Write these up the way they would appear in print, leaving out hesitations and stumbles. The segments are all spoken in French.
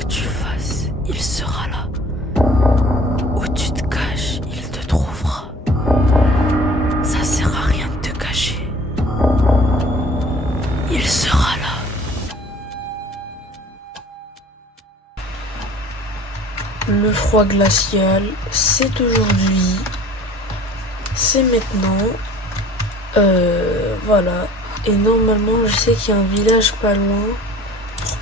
que tu fasses, il sera là. Où tu te caches, il te trouvera. Ça sert à rien de te cacher. Il sera là. Le froid glacial, c'est aujourd'hui. C'est maintenant. Voilà. Et normalement, je sais qu'il y a un village pas loin.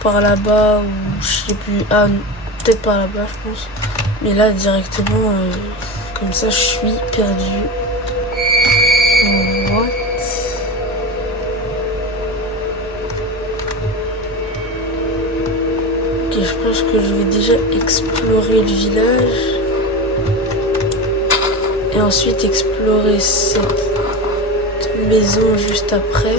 Par là-bas, ou je sais plus. Ah, peut-être par là-bas, je pense. Mais là, directement, comme ça, je suis perdu. What? Ok, je pense que je vais déjà explorer le village. Et ensuite explorer cette maison juste après.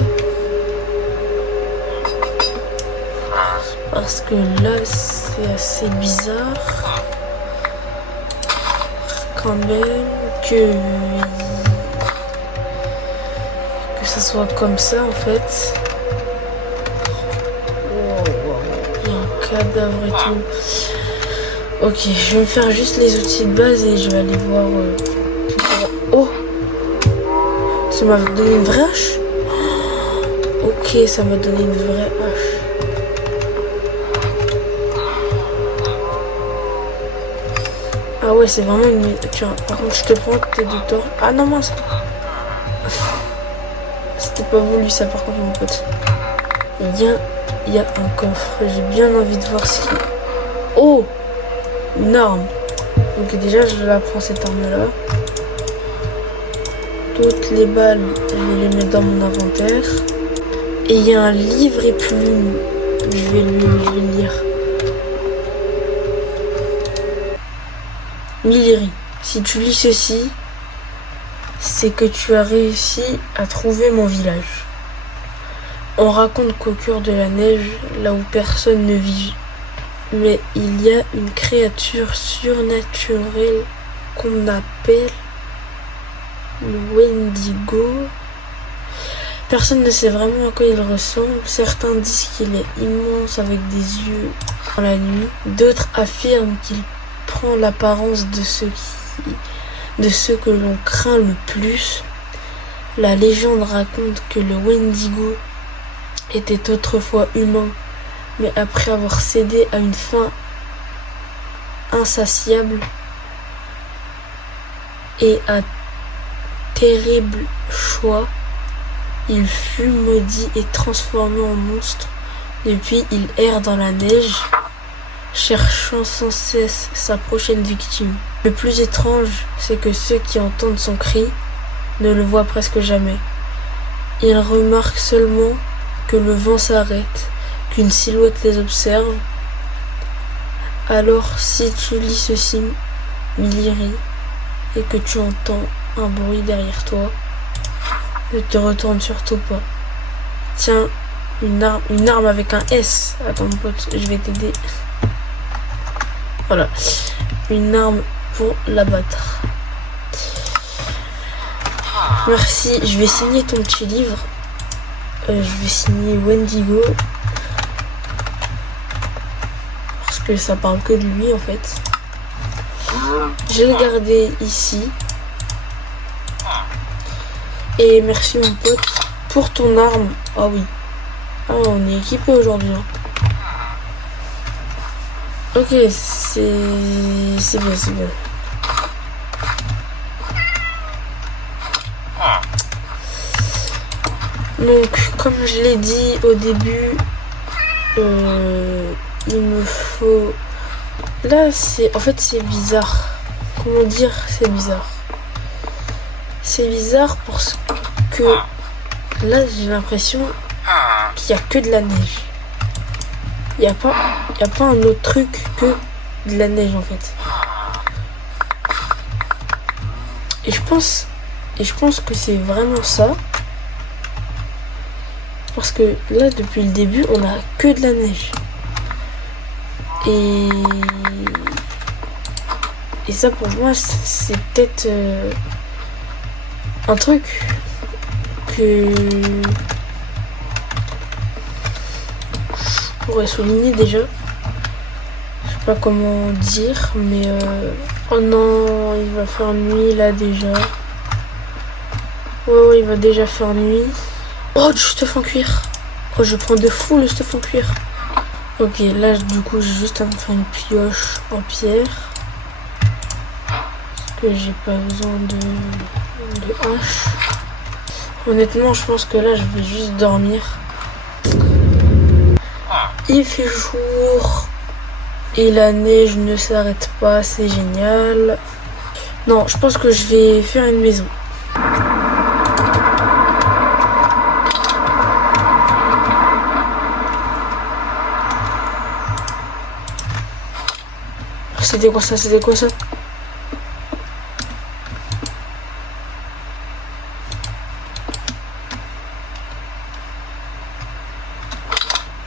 Parce que là, c'est assez bizarre. Quand même que ça soit comme ça en fait. Il y a un cadavre et tout. Ok, je vais me faire juste les outils de base et je vais aller voir. Oh! Ça m'a donné une vraie hache? Ok, ça m'a donné une vraie hache. Ah ouais, c'est vraiment une... Tiens, par contre, je te prends tes deux torts. Ah non, mince. C'était pas voulu ça, par contre, mon pote. Il y a un coffre. J'ai bien envie de voir ce qu'il y a. Oh! Une arme. Donc déjà, je la prends, cette arme-là. Toutes les balles, je vais les mettre dans mon inventaire. Et il y a un livre et plume. Je vais le lire. Millery, si tu lis ceci, c'est que tu as réussi à trouver mon village. On raconte qu'au cœur de la neige, là où personne ne vit, mais il y a une créature surnaturelle qu'on appelle le Wendigo. Personne ne sait vraiment à quoi il ressemble. Certains disent qu'il est immense avec des yeux dans la nuit. D'autres affirment qu'il prend l'apparence de ceux que l'on craint le plus. La légende raconte que le Wendigo était autrefois humain, mais après avoir cédé à une faim insatiable et à terrible choix, il fut maudit et transformé en monstre. Depuis, il erre dans la neige, cherchant sans cesse sa prochaine victime. Le plus étrange, c'est que ceux qui entendent son cri ne le voient presque jamais. Ils remarquent seulement que le vent s'arrête, qu'une silhouette les observe. Alors, si tu lis ceci, Millery, et que tu entends un bruit derrière toi, ne te retourne surtout pas. Tiens, une arme avec un S. Attends mon pote, je vais t'aider. Voilà, une arme pour l'abattre. Merci, je vais signer ton petit livre. Je vais signer Wendigo. Parce que ça parle que de lui en fait. Je vais le garder ici. Et merci mon pote pour ton arme. Ah oui. Ah, on est équipé aujourd'hui. Ok, c'est bien, c'est bien. Donc, comme je l'ai dit au début, il me faut... Là, en fait, c'est bizarre. Comment dire, c'est bizarre. C'est bizarre parce que là, j'ai l'impression qu'il n'y a que de la neige. Il n'y a pas un autre truc que de la neige en fait. Et je pense que c'est vraiment ça. Parce que là, depuis le début, on a que de la neige. Et ça pour moi, c'est peut-être un truc que je pourrais souligner déjà. sais pas comment dire, mais oh non, il va faire nuit là déjà. Ouais, il va déjà faire nuit. Oh, du stuff en cuir. Oh, je prends de fou le stuff en cuir. Ok, là, du coup, j'ai juste à me faire une pioche en pierre. Parce que j'ai pas besoin de hache. Honnêtement, je pense que là, je vais juste dormir. Il fait jour. Et la neige ne s'arrête pas, c'est génial. Non, je pense que je vais faire une maison. C'était quoi ça? C'était quoi ça?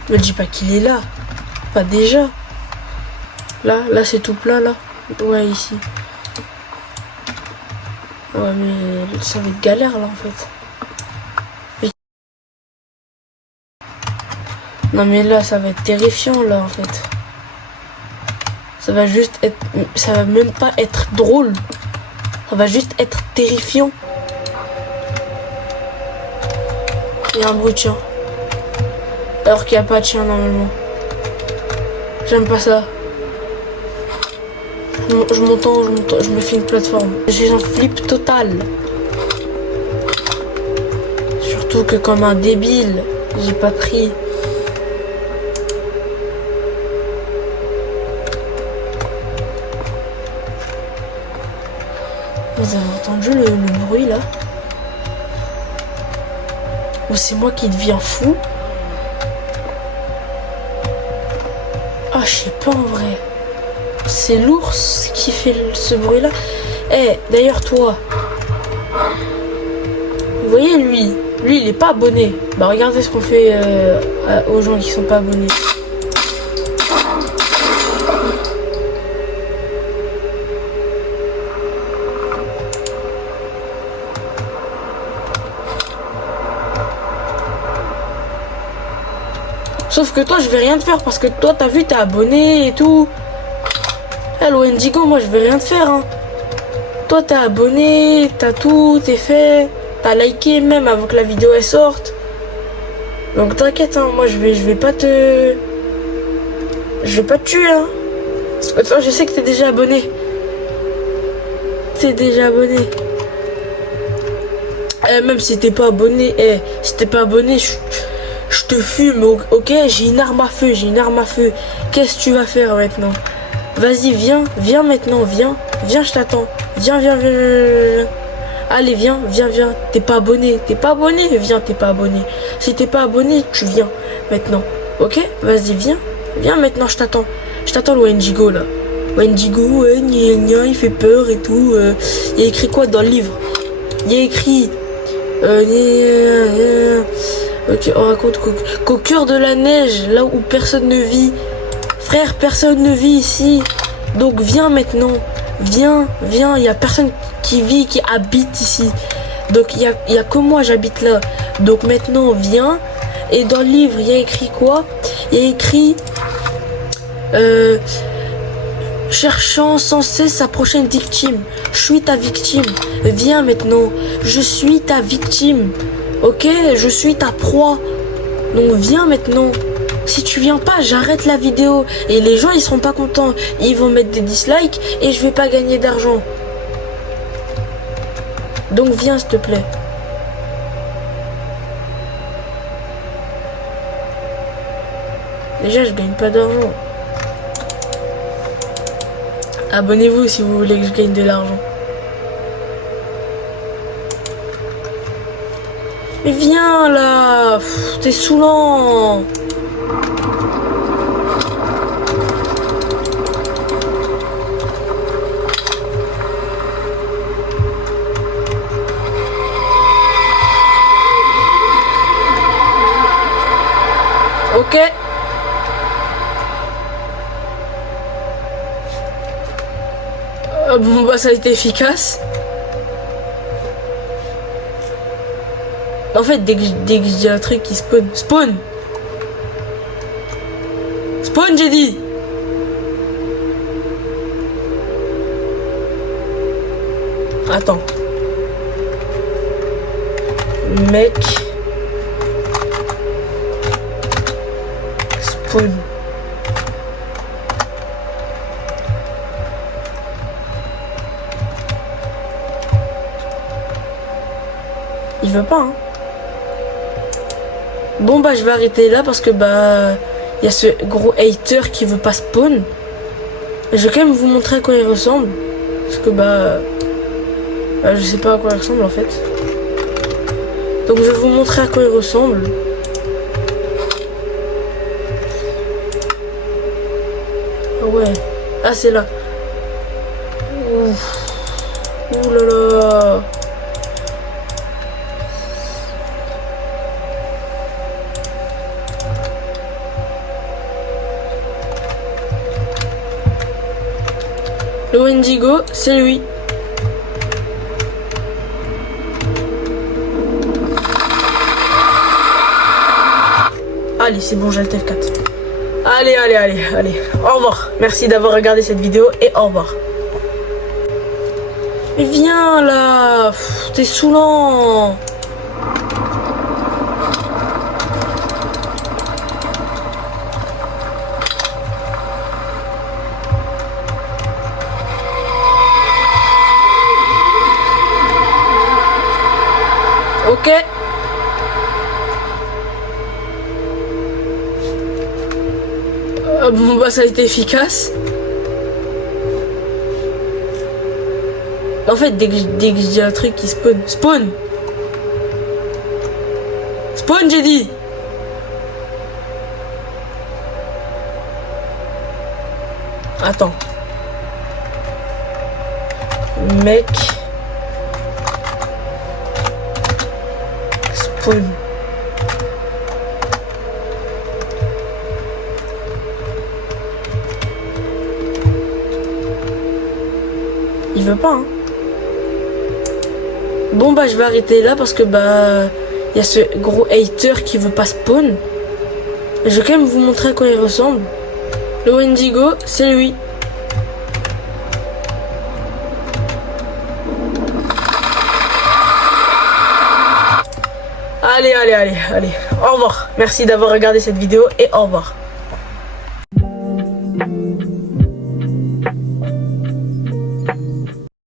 Me dis pas qu'il est là. Pas déjà. Là c'est tout plat là. Ouais, ici. Ouais, mais ça va être galère là en fait. Non mais là ça va être terrifiant là en fait. Ça va juste être... Ça va même pas être drôle. Ça va juste être terrifiant. Il y a un bruit de chien. Alors qu'il n'y a pas de chien normalement. J'aime pas ça. Je m'entends, je me fais une plateforme. Je suis en flip total. Surtout que comme un débile, j'ai pas pris. Vous avez entendu le bruit là? Ou c'est moi qui deviens fou? Ah, je sais pas en vrai. C'est l'ours qui fait ce bruit là. Eh, d'ailleurs toi. Vous voyez lui il est pas abonné. Bah regardez ce qu'on fait aux gens qui sont pas abonnés. Sauf que toi, je vais rien te faire parce que toi, t'as vu, t'es abonné et tout. Hello Indigo, moi, je vais rien te faire. Hein. Toi, t'es abonné, t'as tout, t'es fait. T'as liké même avant que la vidéo elle sorte. Donc t'inquiète, hein, moi, je vais pas te... Je vais pas te tuer, hein. Parce que toi, je sais que t'es déjà abonné. T'es déjà abonné. Même si t'es pas abonné, si t'es pas abonné, je te fume, ok? J'ai une arme à feu, Qu'est-ce que tu vas faire maintenant? Vas-y, viens maintenant, viens, je t'attends. Viens. Allez, viens. T'es pas abonné, viens, t'es pas abonné. Si t'es pas abonné, tu viens maintenant, ok? Vas-y, viens maintenant, je t'attends. Je t'attends, le Wendigo là. Wendigo, il fait peur et tout. Il y a écrit quoi dans le livre? Il y a écrit. Ok, on raconte qu'au cœur de la neige, là où personne ne vit. Frère, personne ne vit ici. Donc viens maintenant. Viens, il y a personne qui vit, qui habite ici. Donc il y a que moi, j'habite là. Donc maintenant, viens. Et dans le livre, il y a écrit quoi? Il y a écrit... cherchant sans cesse sa prochaine victime. Je suis ta victime. Viens maintenant. Je suis ta victime. Ok, je suis ta proie. Donc viens maintenant. Si tu viens pas, j'arrête la vidéo. Et les gens, ils seront pas contents. Ils vont mettre des dislikes et je vais pas gagner d'argent. Donc viens, s'il te plaît. Déjà, je gagne pas d'argent. Abonnez-vous si vous voulez que je gagne de l'argent. Mais viens là, t'es saoulant. Ok. Bon bah ça a été efficace. En fait dès que je dis un truc qui spawn j'ai dit. Attends. Mec. Spawn. Il veut pas, hein. Bon bah je vais arrêter là parce que bah il y a ce gros hater qui veut pas spawn. Je vais quand même vous montrer à quoi il ressemble. Parce que bah je sais pas à quoi il ressemble en fait. Donc je vais vous montrer à quoi il ressemble. Ah ouais. Ah c'est là. Ouf. Ouh là là. Le Wendigo, c'est lui. Allez, c'est bon, j'ai le TF4. Allez. Au revoir. Merci d'avoir regardé cette vidéo et au revoir. Mais viens là. T'es saoulant. Ok. Bon bah ça a été efficace. En fait dès que je dis un truc qui spawn. Spawn j'ai dit. Attends. Mec. Spawn. Il veut pas, hein. Bon bah je vais arrêter là parce que bah il y a ce gros hater qui veut pas spawn. Je vais quand même vous montrer à quoi il ressemble. Le Wendigo, c'est lui. Allez. Au revoir. Merci d'avoir regardé cette vidéo et au revoir.